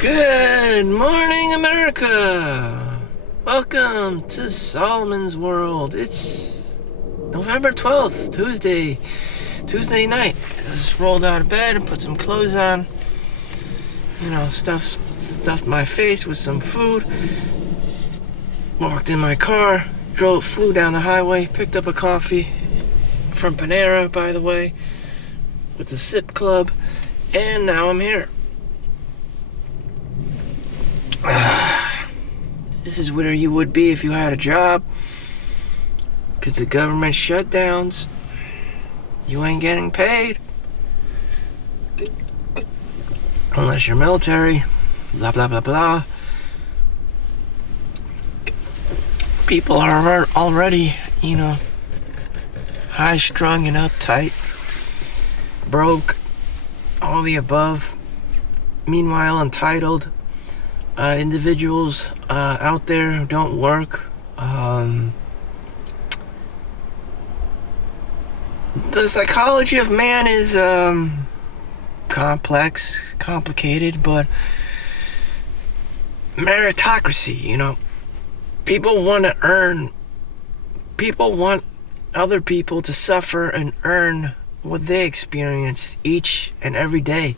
Good morning, America! Welcome to Solomon's World. It's November 12th, Tuesday night. I just rolled out of bed and put some clothes on. Stuffed my face with some food. Walked in my car, flew down the highway, picked up a coffee from Panera, by the way, with the Sip Club, and now I'm here. This is where you would be if you had a job, because the government shutdowns, you ain't getting paid unless you're military, blah blah blah blah. People are already, high strung and uptight, broke, all the above. Meanwhile, entitled individuals out there who don't work. The psychology of man is complex, complicated, but meritocracy, people want to earn. People want other people to suffer and earn what they experience each and every day.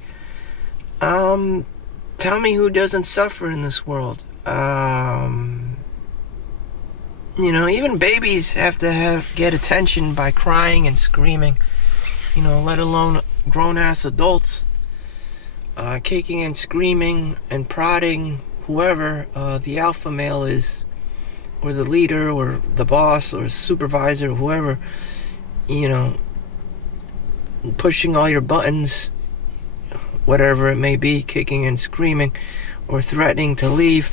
Tell me who doesn't suffer in this world. Even babies have to get attention by crying and screaming, let alone grown-ass adults kicking and screaming and prodding whoever the alpha male is, or the leader, or the boss, or supervisor, or whoever, pushing all your buttons, whatever it may be, kicking and screaming or threatening to leave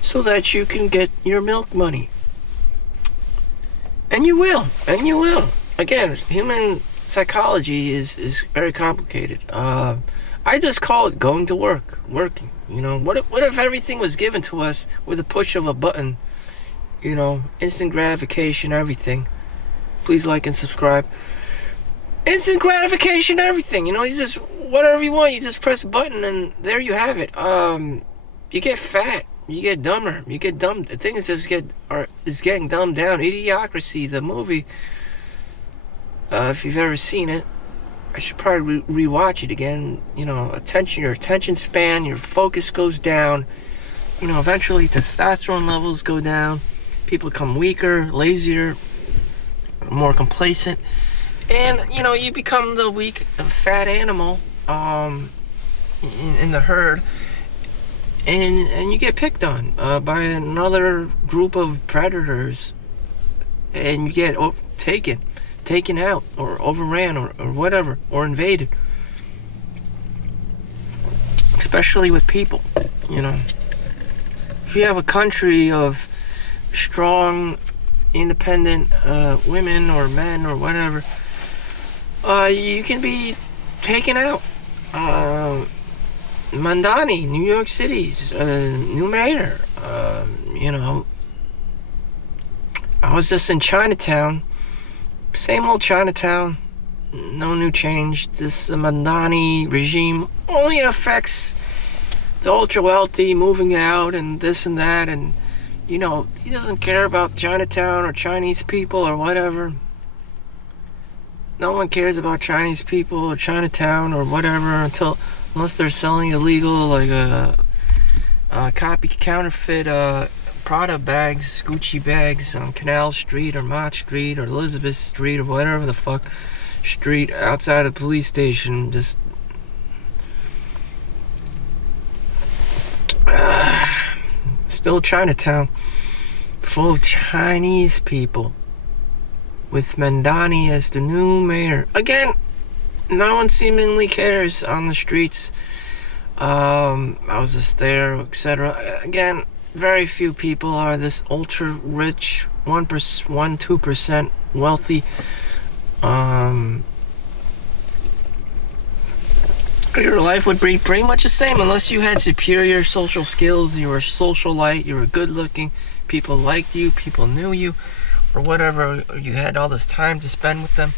so that you can get your milk money. And you will. Again, human psychology is very complicated. I just call it going to work, working. What if everything was given to us with a push of a button? Instant gratification, everything. Please like and subscribe. Instant gratification, everything. You just, whatever you want, you just press a button and there you have it. You get fat, you get dumber, you get dumb. The thing is getting dumbed down. Idiocracy, the movie. If you've ever seen it, I should probably rewatch it again. Your attention span, your focus goes down. Eventually testosterone levels go down. People become weaker, lazier, more complacent. And, you become the weak, fat animal in the herd. And you get picked on by another group of predators. And you get taken out, or overran, or whatever, or invaded. Especially with people, If you have a country of strong, independent women or men or whatever, you can be taken out. Mandani, New York City, new mayor. I was just in Chinatown. Same old Chinatown. No new change. This Mandani regime only affects the ultra wealthy moving out and this and that. And, he doesn't care about Chinatown or Chinese people or whatever. No one cares about Chinese people or Chinatown or whatever unless they're selling illegal, like copy counterfeit Prada bags, Gucci bags on Canal Street or Mott Street or Elizabeth Street or whatever the fuck street outside a police station. Just still Chinatown, full of Chinese people, with Mandani as the new mayor. Again, no one seemingly cares on the streets. I was just there, etc. Again, very few people are this ultra rich, 2% wealthy. Your life would be pretty much the same unless you had superior social skills, you were a socialite, you were good looking, people liked you, people knew you, or whatever, or you had all this time to spend with them.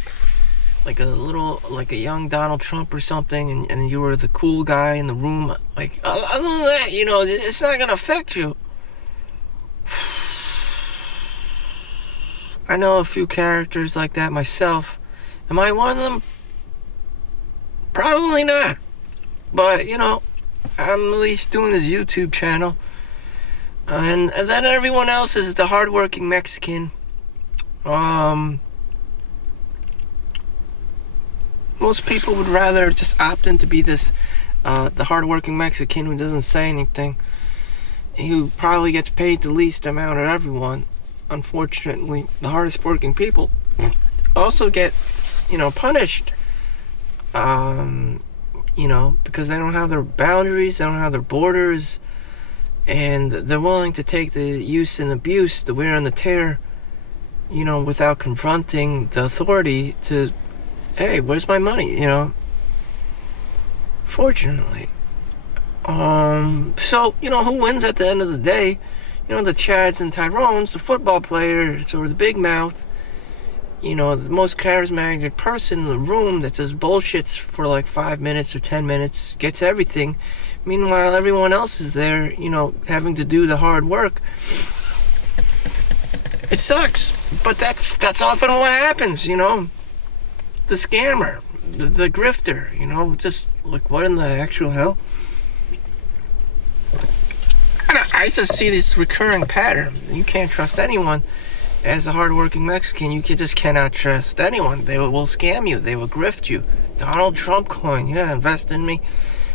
like a young Donald Trump or something, and you were the cool guy in the room. Like, other than that, it's not gonna affect you. I know a few characters like that myself. Am I one of them? Probably not. But, I'm at least doing this YouTube channel. And then everyone else is the hardworking Mexican. Most people would rather just opt in to be the hardworking Mexican who doesn't say anything, who probably gets paid the least amount of everyone. Unfortunately, the hardest working people also get, punished, because they don't have their boundaries, they don't have their borders, and they're willing to take the use and abuse, the wear and the tear, without confronting the authority to, hey, where's my money, Fortunately. So, who wins at the end of the day? The Chads and Tyrones, the football players, or the big mouth, the most charismatic person in the room that just bullshits for like 5 minutes or 10 minutes, gets everything. Meanwhile, everyone else is there, having to do the hard work. It sucks, but that's often what happens, The scammer, the grifter, just like, what in the actual hell? I just see this recurring pattern. You can't trust anyone. As a hardworking Mexican, you just cannot trust anyone. They will scam you. They will grift you. Donald Trump coin, yeah, invest in me.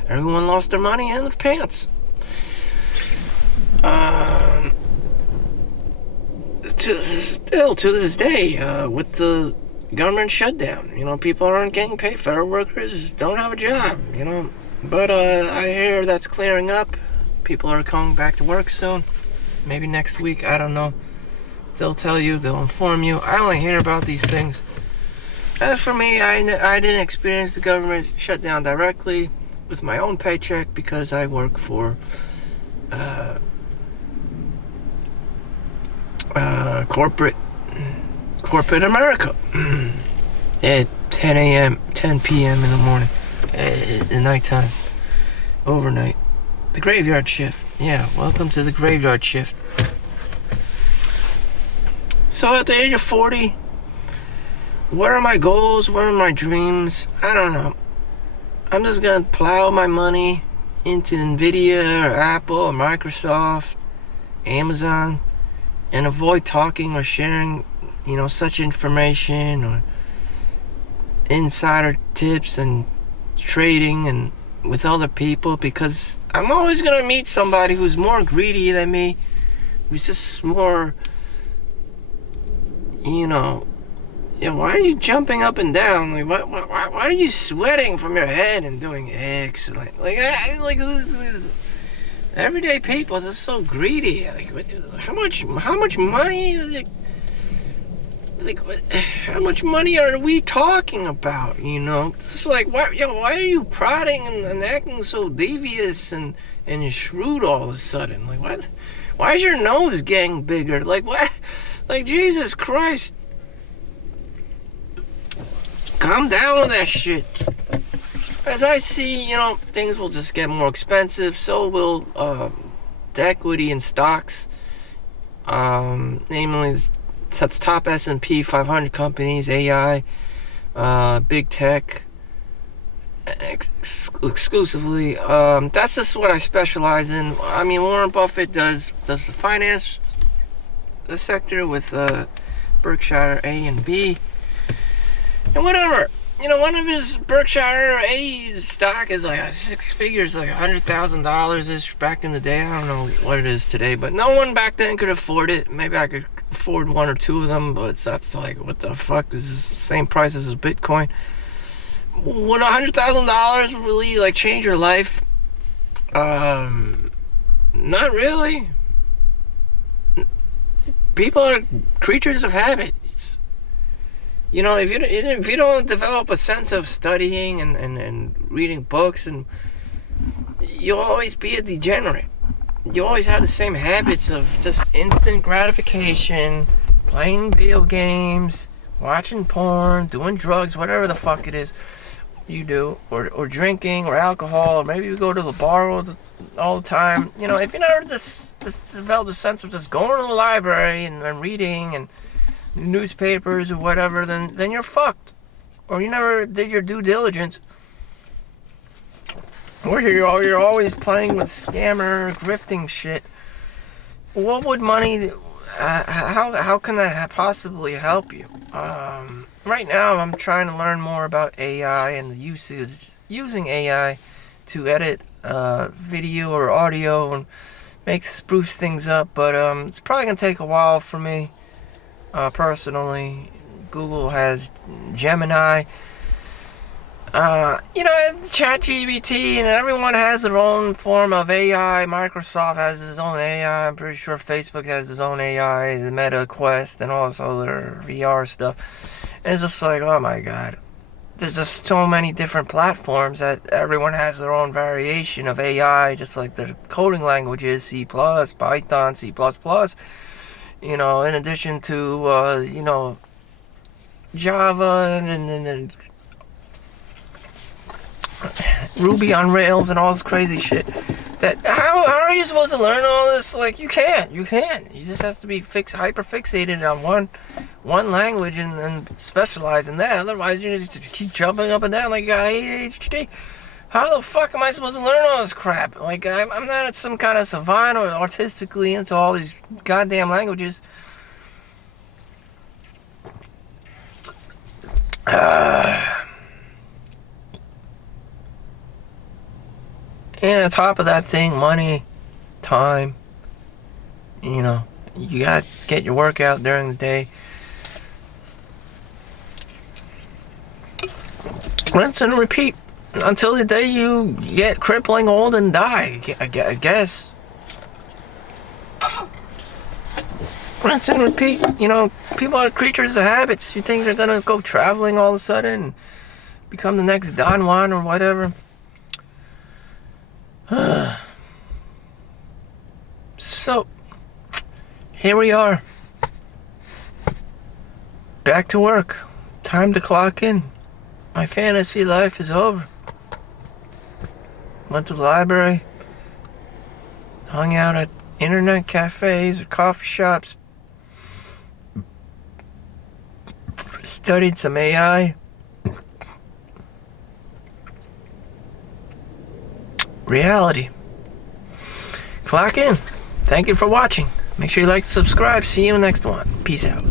Everyone lost their money in their pants. Still to this day, with the government shutdown, people aren't getting paid. Federal workers don't have a job, But I hear that's clearing up. People are coming back to work soon. Maybe next week, I don't know. They'll tell you, they'll inform you. I only hear about these things. As for me, I didn't experience the government shutdown directly with my own paycheck because I work for corporate America at 10 p.m. in the morning, at nighttime, overnight. The graveyard shift. Yeah, welcome to the graveyard shift. So at the age of 40, what are my goals? What are my dreams? I don't know. I'm just gonna plow my money into Nvidia or Apple or Microsoft, Amazon, and avoid talking or sharing, such information or insider tips and trading and with other people, because I'm always gonna meet somebody who's more greedy than me, who's just more, why are you jumping up and down? Like, why are you sweating from your head and doing excellent? Like this, everyday people are just so greedy. Like, how much money? How much money are we talking about? It's like, why are you prodding and acting so devious and shrewd all of a sudden? Like, why is your nose getting bigger? Like, what? Like, Jesus Christ. Calm down with that shit. As I see, things will just get more expensive. So will the equity in stocks. Namely, the top S&P 500 companies, AI, big tech, exclusively. That's just what I specialize in. I mean, Warren Buffett does the finance sector with Berkshire A and B. And whatever, one of his Berkshire A stock is like 6 figures, like $100,000 ish back in the day. I don't know what it is today, but no one back then could afford it. Maybe I could afford one or two of them, but that's like, what the fuck is this, the same price as Bitcoin? Would $100,000 really like change your life? Not really. People are creatures of habit. If you don't develop a sense of studying and reading books, and you'll always be a degenerate. You always have the same habits of just instant gratification, playing video games, watching porn, doing drugs, whatever the fuck it is you do, or drinking, or alcohol, or maybe you go to the bar all the time. You know, if you never just develop a sense of just going to the library and reading and newspapers or whatever, then you're fucked. Or you never did your due diligence. Or you're always playing with scammer, grifting shit. What would money... how can that possibly help you? Right now, I'm trying to learn more about AI and the using AI to edit video or audio and spruce things up. But it's probably gonna take a while for me. Personally, Google has Gemini. ChatGPT, and everyone has their own form of AI. Microsoft has its own AI. I'm pretty sure Facebook has its own AI, the Meta Quest, and all this other VR stuff. And it's just like, oh my god. There's just so many different platforms that everyone has their own variation of AI, just like their coding languages, C++, Python, C++. In addition to, Java and Ruby on Rails and all this crazy shit. How are you supposed to learn all this? Like, you can't. You just have to be hyper fixated on one language and specialize in that. Otherwise, you just keep jumping up and down like you got ADHD. How the fuck am I supposed to learn all this crap? Like, I'm not some kind of savant or artistically into all these goddamn languages. And on top of that thing, money, time, you gotta get your workout during the day. Rinse and repeat until the day you get crippling old and die, I guess. Rinse and repeat. People are creatures of habits. You think they're gonna go traveling all of a sudden and become the next Don Juan or whatever? So, here we are. Back to work. Time to clock in. My fantasy life is over. Went to the library. Hung out at internet cafes or coffee shops. Studied some AI. Reality. Clock in. Thank you for watching. Make sure you like and subscribe. See you in the next one. Peace out.